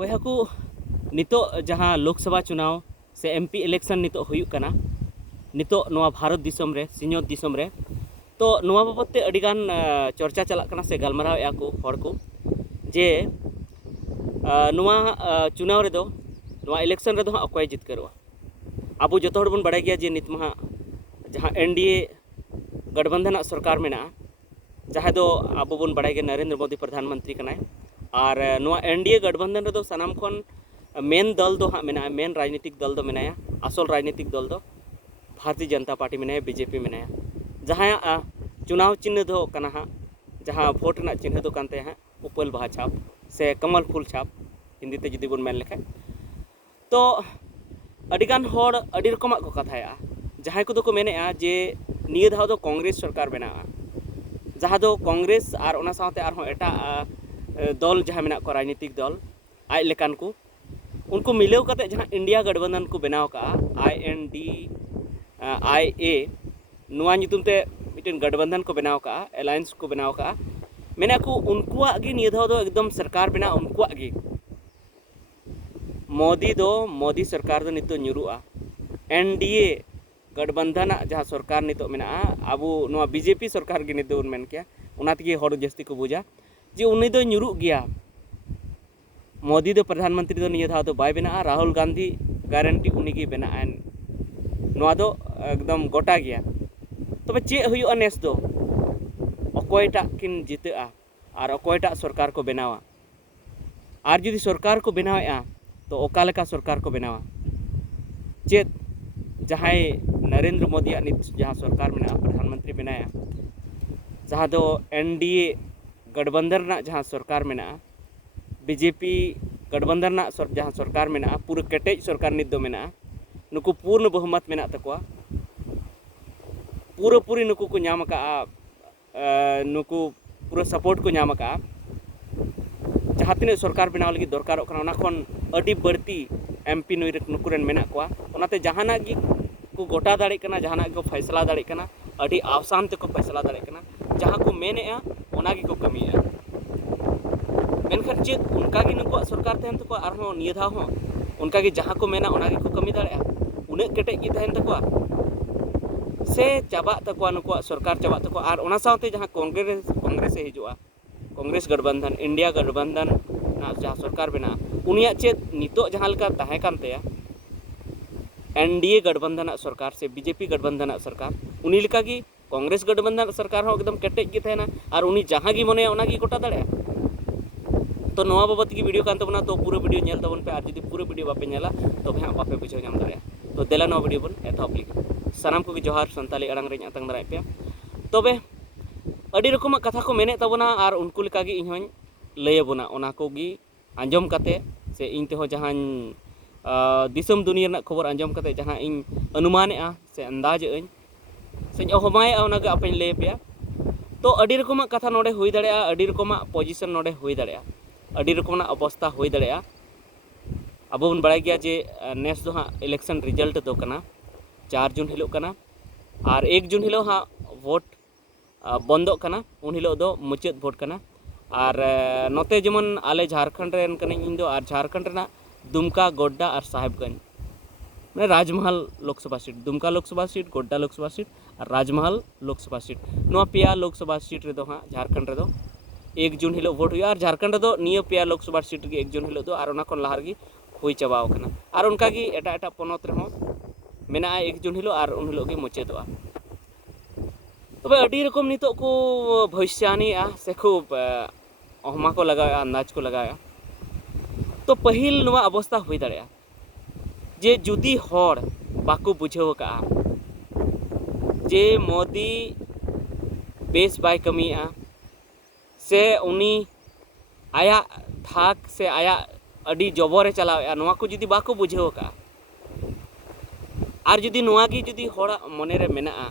बया को नितो जहाँ लोकसभा चुनाव से एमपी इलेक्शन नितो हुयुक कना नितो नवा भारत दिसम रे सिंहत दिसम रे तो नवा बाबत ते अडिगान चर्चा चला कना से गलमाराव या को हर को जे नवा चुनाव रे दो नवा इलेक्शन रे दो अकोय जितकरवा अब जो बन बड़ा गया जे नित मा जहाँ एनडीए गठबंधन सरकार में जहाँ दो अब बन बड़ा गया नरेंद्र मोदी प्रधानमंत्री कनाय और नवा एनडीए गठबंधन रे दो सनाम खन मेन दल दो हाँ मेना मेन राजनीतिक दल दो मेनाया असल राजनीतिक दल दो भारतीय जनता पार्टी मेनाया बीजेपी मेनाया जहाँ चुनाव चिन्ह दो कना हाँ जहाँ भोट ना चिन्ह दो कानते हैं उपल बहा छाप से कमल फूल छाप हिंदी ते जुदी बन मेन लेखा तो अडिगान होड़ अडी रकम को कथाया जहाँ को को मेने जे निये धाव दो कांग्रेस सरकार बना जहाँ दो कांग्रेस और ओना साथे आर एटा दल जहाँ मेना को राजनीतिक दल आज लेकान को उनको मिलेव करते जहाँ इंडिया गठबंधन को बनाव का INDIA नुआ नितुम ते मिटन गठबंधन को बनाव का अलायंस को बनाव का मेना को उनको गी निये धाव दो एकदम सरकार बना उनको गी मोदी सरकार दो नितो nyuruआ NDA गठबंधन जहाँ सरकार नितो मेना अब नुआ बीजेपी सरकार गी नितो मेन किया उना तगी होड़ जस्ती को बुझा जे उनी दो nyuruग गया मोदी दो प्रधानमंत्री दो निये धाव दो बाय बना राहुल गांधी गारंटी उनी की बना नुआ दो एकदम गोटा गया तबे चे हुयुआ नेस दो अकोयटा किन जितेआ और अकोयटा सरकार को बनावा और जुदी सरकार को बनावेआ तो ओका लेका सरकार को बनावा चेत जहाँ नरेंद्र मोदी जहाँ सरकार में प्रधानमंत्री बनाया जहाँ दो NDA गठबंधन जहाँ सरकार में बीजेपी गठबंधन जहाँ सरकार में पूरा केटेज सरकार नित दो मेना नुकु पूर्ण बहुमत मेना तकवा पूरा पूरी नुकु को नाम का नुकु पूरा सपोर्ट को नाम का जहाँ तीन सरकार बनाव लगी दरकार अड़ी बढ़ती MP नुकुरेन मेना को ओनाते जहाना गी को गोटा दाड़े कना जहाना को फैसला दाड़े कना अड़ी आसान ते को फैसला दाड़े कना जहाँ को मेनेआ ओना गी को कमिया मेनखान चेत उनका गी नुकुआ सरकार तहन तको आरहों निये धाव हों उनका गी जहाँ को मेना ओना गी को कमी दाड़े उन्हें केटे गी तहन तको से चाबा तको नुकुआ सरकार चाबा तको और ओना साथे जहाँ कांग्रेस से हिजुआ कांग्रेस गठबंधन इंडिया गठबंधन जहाँ सरकार बना उनिया चेत नितो जहाँ लेका ताहे कानते NDA गठबंधन सरकार से बीजेपी गठबंधन सरकार उनी लेका गी कांग्रेस गठबंधन सरकार हो एकदम केटेज गी तहना और उनी जहाँ गी मने ओना गी गोटा दाड़े तो नवा बाबत की वीडियो कान तबना तो पूरा वीडियो नेल तबन पे और जुदी पूरा वीडियो बापे नेला तो हाँ बापे बुझाव नाम दाड़े तो देला नवा वीडियो बन एतहब लगी सानाम को जोहार संताली अड़ांग रे आतंग दाड़ाय पे तबे अड़ी रकम कथा को मेने तबना और उनको लेका गी इन्हों लयबना ओना को गी आंजम काते से इन तेहो जहाँ दिसम दुनिया रना खबर आंजम काते जहाँ इन अनुमानेआ से अंदाज अñ से अहमाय ओना गे आपे लय पे तो अड़ी रकम कथा नोडे हुई दाड़ेया अड़ी रकम पोजीशन नोडे हुई दाड़ेया अड़ी रकम अवस्था हुई दाड़ेया अब बन बड़ा गया जे नेस दो हाँ इलेक्शन रिजल्ट दो कना 4 जून हिलो कना और 1 जून हिलो हाँ वोट बंदो कना उन हिलो दो मुचाद वोट कना और नोते जमन आले झारखंड रेन कने इन दो और झारखंड रेना दुमका गोड्डा और साहेबगंज मैं Rajmahal Lok Sabha seat Dumka Lok Sabha seat Godda Lok Sabha seat और राजमहल लोकसभा सीट नो पेया लोकसभा सीट रे दो हाँ झारखंड रे दो 1 जून हिलो वोट हुआ और झारखंड दो निये पेया लोकसभा सीट गे 1 जून हिलो दो और ओना खन लहार गी हुई चाबाव कना और उनका गी एटा एटा पोनोत रे हों मेना 1 जून हिलो और उन हिलो गे मुचादवा तबे अड़ी रकम नितो को भविष्यवाणी से खूब अहमा को लगाया अंदाज को लगाया तो पहिल नवा अवस्था हुई दाड़ेया जे जुदी होड़ बाको बुझाव का जे मोदी बेस बाय कमिया से उनी आया थाक से आया अड़ी जबरे चलावेआ नवा को जुदी बाको बुझाव का और जुदी नवा गी जुदी होड़ा मने रे मेना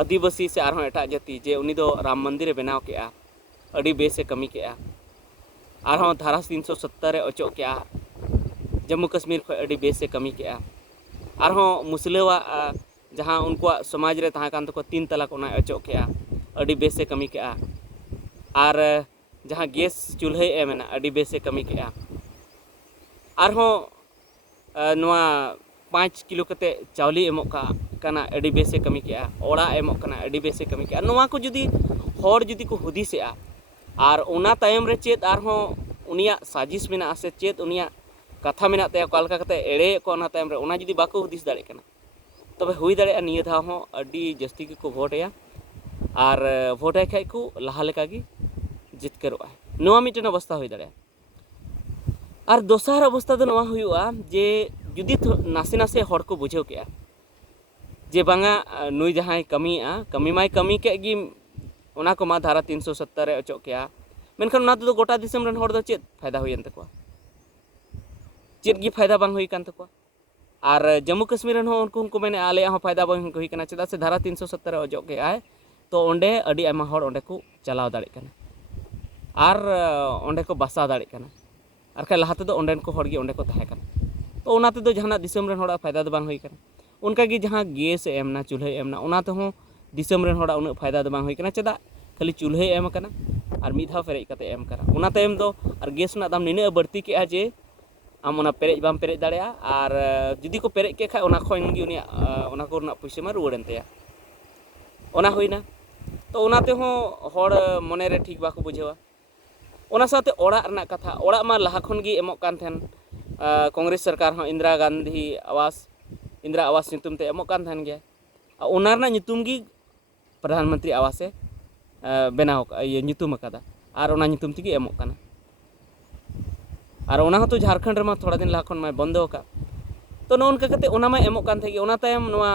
आदिवासी से आरहों एटा जाति जे उनी दो राम मंदिर बनाव केआ अड़ी बेसे कमी केआ आरहों धारा 370 रे अचो केआ जम्मू कश्मीर खो अड़ी बेसे कमी केआ आरहों मुसलवा जहाँ उनको समाज रे तहाँ कान तको 3 तलाक उना अचो केआ अड़ी बेसे कमी केआ और जहाँ गैस चूल्हे मेना अड़ी बेसे कमी केआ arho noa 5 kilo kate chauli emok kana adi bese kami kya ora emok kana adi bese kami kya noa ko judi hor judi ko hudisea ar ona tayam re chet arho unia sajis mena ase chet unia katha mena te kalka kate ere ko ona tayam re ona judi bako hudis dare kana तब हुई दाड़े निया धाव हो अड़ी जस्ती को भोटया और vote खाई को लहा लेका गी जितकरोआ नोआ मिटन अवस्था हुई दाड़े और दोसार अवस्था दो नोआ हुआ जे जुदी नासे नासे हर को बुझाव के जे बांगा नुई जहां कमी माय कमी के गी ओना को मा धारा 370 रे अचो के मेनखान ओना तो गोटा दिसम रन हर दो चेत फायदा हुई तकवा चेत गी फायदा बांग हुई कान तकवा और जम्मू कश्मीर उनको मैंने आले फायदा बंग हुई चेदा से धारा 370 अजो के आए तो ओंडे अड़ी आयमा हर ओंडे को चलाव दाड़े कना और ओंडे को बसा दाड़े कना और खै लहा तेदो ओंडेन को हर गे ओंडे को ताहे कना तो ओना तेदो जहाना दिसम रेन हड़ा फायदा दो बांग हुई कना उनका गी जहां गैस एमना चूल्हा एमना ओना तेहो दिसम रेन हड़ा उन फायदा दो बांग हुई कना चेदा खाली चूल्हा एम कना और मिद धाव पेरेज कते एम कना ओना तायम दो और गैस ना दाम निने बढ़ती के जे आम ओना पेरेज बाम पेरेज दाड़ेया और जुदी को पेरेज के खाय ओना खोइन गी उनिया ओना को रना पैसा मा रुवाड़ेन तेया ओना होइना तो ओना ते हो हर मने रे ठीक बाको बुझेवा ओना साथे ओड़ा रना कथा ओड़ा मा लहा खन गी एमोक कान थेन कांग्रेस सरकार हो इंदिरा गांधी आवास नितुम ते एमोक कान थेन गया ओना रना नितुम गी प्रधानमंत्री आवास ए बनाव ये नितुम अकादा और ओना नितुम तिगी एमोक काना और ओना तो झारखंड रे थोड़ा दिन लाखन मैं बंदो का तो नोनका कते ओना मा एमोक कान थेगी ओना तायम नोआ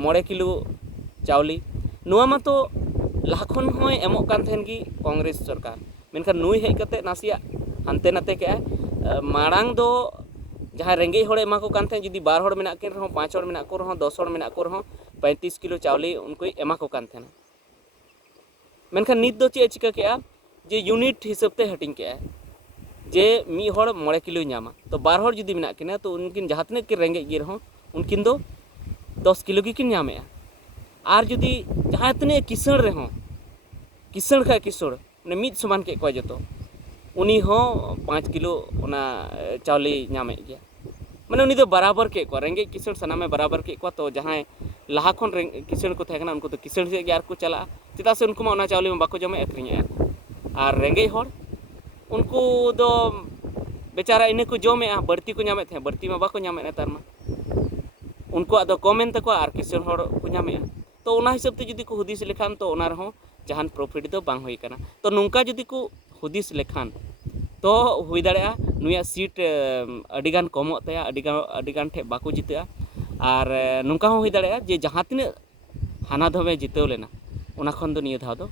9 किलो चावली नोआ मा तो लाखन होय एमोक कान थेनगी कांग्रेस सरकार मेनखान नुई हेज कते नासिया हानते नाते के माड़ांग दो जहां रेंगे हड़ एमा को कान थे जुदी 2 हड़ मेना के रहो 5 हड़ मेना को रहो 10 हड़ मेना को रहो 35 किलो चावली उनको एमा को कान थे मेनखान नित दो चे चिका के जे यूनिट हिसाब ते हटिंग के जे मी हड़ 9 किलो नामा तो 2 हड़ जुदी मेना किना तो उनकिन जहां तने के रेंगे गे रहो उनकिन दो 10 किलो की किन नामे और जुदी जहां तने किसण रहो किसण खा किसण ने मिद समान के को जतो उनी हो 5 किलो ओना चावली नामे गया माने उनी दो बराबर के को रेंगे किसण सना में बराबर के को तो जहां लहा खन किसण को थेकना उनको तो किसण से यार को चला चिता से उनको ओना चावली में बाको जमे अखरिया और रेंगे हड़ उनको दो बेचारा इने को जमे बढ़ती को नामे थे बढ़ती में बाको नामे नेतार मा उनको आदो कमेन तको और किसण हड़ को नामे तो ओना हिसाब ते जदी को हुदिस लेखान तो ओना रहो जहान प्रॉफिट दो बांग हुई कना तो नुंका जदी को हुदिस लेखान तो हुई दाड़ेया नुया सीट अडिगान कमो तया अडिगान ठे बाको जितेआ और नुंका हो हुई दाड़ेया जे जहां तिने हाना धमे जितेव लेना ओना खन दो निया धाव दो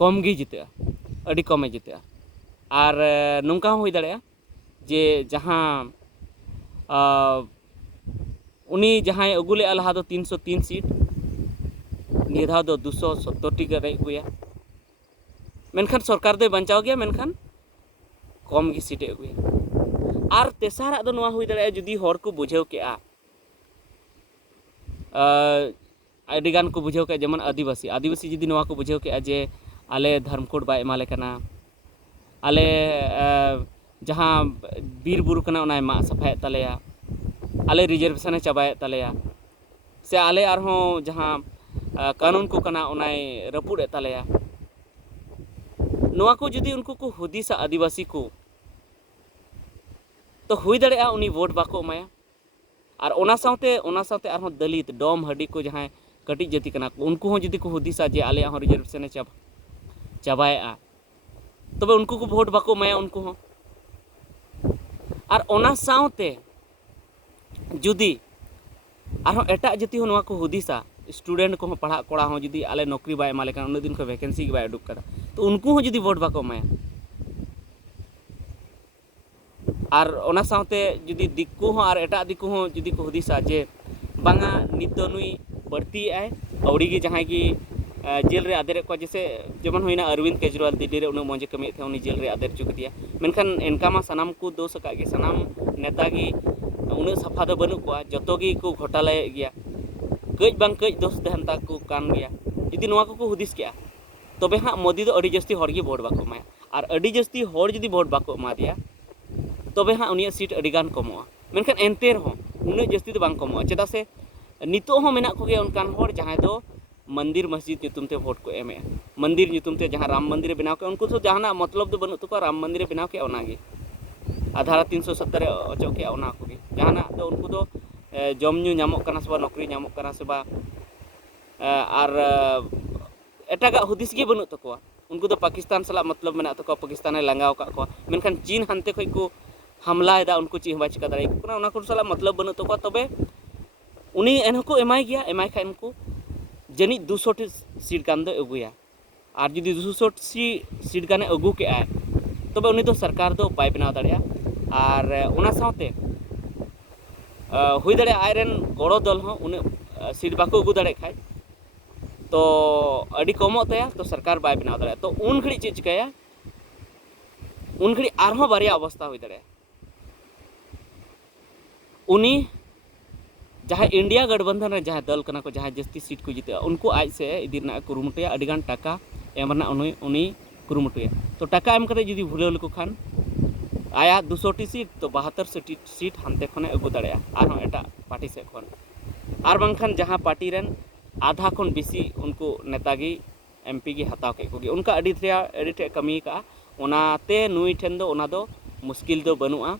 कम गी जितेआ अडी कमे जितेआ और नुंका हो हुई दाड़ेया जे जहां उनी जहां अगुले लहा दो 303 सीट निया धाव दो 270 टी रे गुया मेनखान सरकार दो बचाव गया मेनखान कम गी सीटे अगुया और तेसारा दो नोआ हुई दाड़े जुदी हर को बुझाव के अडिगान को बुझाव के जेमन आदिवासी जुदी नोआ को बुझाव के जे आले धर्मकोड बा एमाले कना आले जहां बीर बुरु कना ओना मा सफाए तलेया आले रिजर्वेशन चाबाए तलेया से आले आरहों जहां कानून को कना ओनाय रपुड़ तलेया नोआ को जुदी उनको को हुदिसा आदिवासी को तो हुई दाड़ेया उनी वोट बाको माया और ओना साथे आरहों दलित डोम हडी को जहां कटी जाति कना उनको हो जुदी को हुदिसा जे आले हो रिजर्वेशन चाबाए तबे उनको को वोट बाको माया उनको हो और ओना साथे जुदी आरहों एटा जाति हो नोआ को हुदिसा स्टूडेंट को पढ़ा कोड़ा हो जुदी आले नौकरी बाय एमा लेकान उन दिन को वैकेंसी बाय उडुक कदा तो उनको हो जुदी वोट बाको माया और ओना साथे जुदी दिक्कु हो और एटा दिक्कु हो जुदी को हुदिसा जे बांगा नित नुई बढ़ती आए औड़ी की जहां की जेल रे आदेर को जैसे जेमन होइना अरविंद केजरीवाल दिल्ली रे उन मौजे कमी थे उनी जेल रे आदेर चुक दिया मेनखान इनका मा सनाम को दोष का के सनाम नेता की उन सफा दो बनु को जतो की को घोटाला गया कई बांग कई दोष दहनता को कान गया जुदी नोआ को हुदिस के तबे हाँ मोदी दो अड़ी जस्ती हर गे वोट बाको माया और अड़ी जस्ती हर जुदी वोट बाको मा दिया तबे हाँ उनिया सीट अडिगान कमोआ मेनखान एनते रहो उन्ना जस्ती तो बांग कमोआ चेदा से नितो हो मेना को उनकान हर जहाँ दो मंदिर मस्जिद ᱧᱩᱛᱩᱢ ते वोट को एमे मंदिर ᱧᱩᱛᱩᱢ ते जहाँ राम मंदिर बनाव के उनको तो जहाँ मतलब तो बनू तो राम मंदिर बनाव के ओनागे आधारा 370 अचो के ओना को जहाँ तो उनको तो जम ᱧᱩ ᱧᱟᱢᱚᱜ कना से नौकरी ᱧᱟᱢᱚᱜ कना से आर एटागा हुदिस गे बनू तकोआ उनको तो पाकिस्तान सला मतलब मेना तको पाकिस्तान लंगाव का को मेनखान चीन हानते खै को हमला एदा उनको ची हवा चिका दाड़े को ना सला मतलब बनू तको तबे उनी एनको एमाय गया एमाय खा उनको जनी 200 सीट गान दो अगुया और जुदी 200 सीट गाने अगू के आए तबे उनी तो सरकार दो बाय बनाव दाड़िया और उना साथे हुई दाड़े आयरन गड़ो दल हो उन सीट बाको अगू दाड़े खाय तो अड़ी कमो तया तो सरकार बाय बनाव दाड़े तो उन घड़ी चे चिकाया उन घड़ी आरहों बारिया अवस्था हुई दाड़े उनी जहाँ इंडिया गठबंधन रे जहाँ दल कना को जहाँ जस्ती सीट को जीते उनको आज से इदी ना कुरुमुटुया अडिगान टाका एमना उनी कुरुमुटुया तो टाका एम कते जुदी भूले लको खान आया 200 सीट तो 72 सीट हानते खने अगु दाड़िया आर एटा पार्टी से खन आर बांखान जहाँ पार्टी रेन आधा खन बेसी उनको नेतागी एमपी गी हताव के कोगी उनका अडी कमी का ओनाते नुई ठेन दो ओना दो मुश्किल दो बनुआ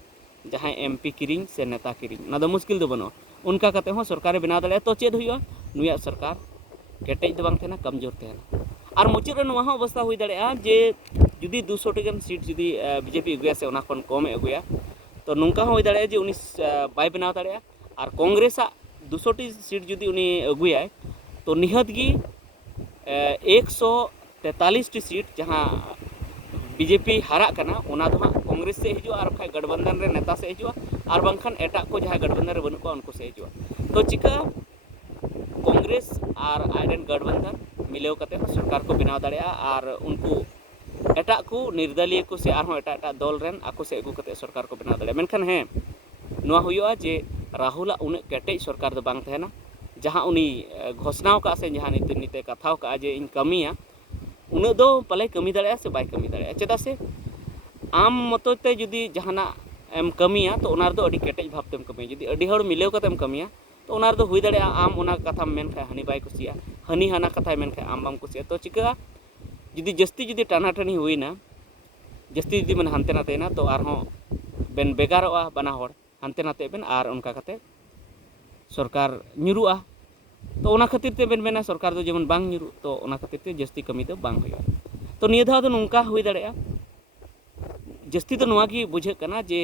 जहाँ एमपी किरिंग से नेता किरिंग ना दो मुश्किल दो बनुआ उनका कते हो सरकार बनाव दाड़े तो चेद हुआ नुया सरकार केटेज दो बांग थेना कमजोर थेना और मुचाद नुआ हो अवस्था हुई दाड़े जे जुदी 200 गन सीट जुदी बीजेपी अगुया से ओना खन कम अगुया तो नुंका हो हुई दाड़े जे उनी बाय बनाव दाड़े और कांग्रेस 200 सीट जुदी उनी अगुया तो निहत गी 143 सीट जहाँ बीजेपी हारा कना ओना दो कांग्रेस से हिजुआ और खाय गठबंधन रे नेता से हिजुआ और बांखान एटा को जहाँ गठबंधन रे बनू को उनको से हिजुआ तो चिका कांग्रेस और आयरन गठबंधन मिलेव कते सरकार को बनाव दाड़िया और उनको एटा को निर्दलीय को से और एटा दल रेन आको से अगू कते सरकार को बनाव दाड़िया मेनखान हे नुआ हुआ जे राहुल उन केटेज सरकार दो बांग तहना जहाँ उनी घोषणा का से जहाँ नीते कथाव का जे इन कमिया उन दो पले कमी दाड़िया से बाय कमी दाड़िया चेदा से आम मतते जुदी जहाना एम कमिया तो उनार दो अडी केटेज भावतेम कमिया जुदी अडी हड़ मिलेव कतेम कमिया तो उनार दो हुई दाड़िया आम उना कथा मेन खाय हनी बाय कुसिया हनी हाना कथा मेन खाय आम बाम कुसिया तो चिका जुदी जस्ती जुदी टानाटानी हुईना जस्ती जुदी मन हानते नातेना तो आरहों बेन बेगारोआ बना हड़ हानते नाते बेन आर उनका कते सरकार ᱧᱩᱨᱩᱜᱼᱟ तो उना खातिर ते बेन बेना सरकार दो जेमन बांग ᱧᱩᱨᱩᱜ तो उना खातिर ते जस्ती कमी दो बांग हुआ तो निया धाव दो नुंका हुई दाड़िया जस्ती तो नुआ की बुझे कना जे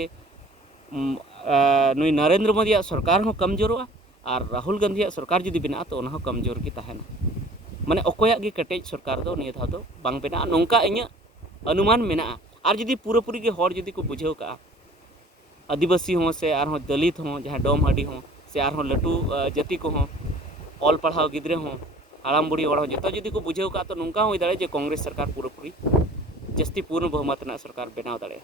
नुई नरेंद्र मोदी सरकार हो कमजोरआ और राहुल गांधी सरकार जुदी बना तो उना कमजोर की तहना माने अकोया गी केटेज सरकार दो निया धाव दो बांग बना नोंका इᱧ अनुमान मेना और जुदी पूरापूरी गे हर जुदी को बुझेव का आदिवासी हो से और दलित हो जहाँ डोम हाडी हो से और लटू जाति को हो ऑल पढ़ाव गिद्रे हो हाड़ाम बुढ़ी हड़ जो जुदी को बुझेव का तो नोंका हुई दाड़े जे कांग्रेस सरकार पूरापूरी जस्ती पूर्ण बहुमत ना सरकार बनाव दाड़े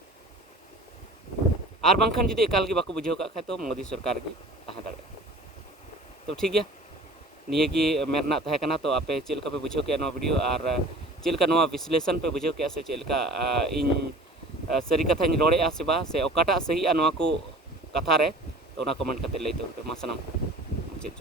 और बांखान जुदी एकाल गे बाको बुझेव का तो मोदी सरकार गे तहे दाड़े तो ठीक गया निये की मेरना तहे कना तो आपे चेलका पे बुझेव के नो वीडियो और चेलका नो विश्लेषण पे बुझेव के से चेलका इन सरी कथा रोड़े से बा से ओकाटा सही नो को कथा रे तो कमेंट करते लैते मा सनाम चेक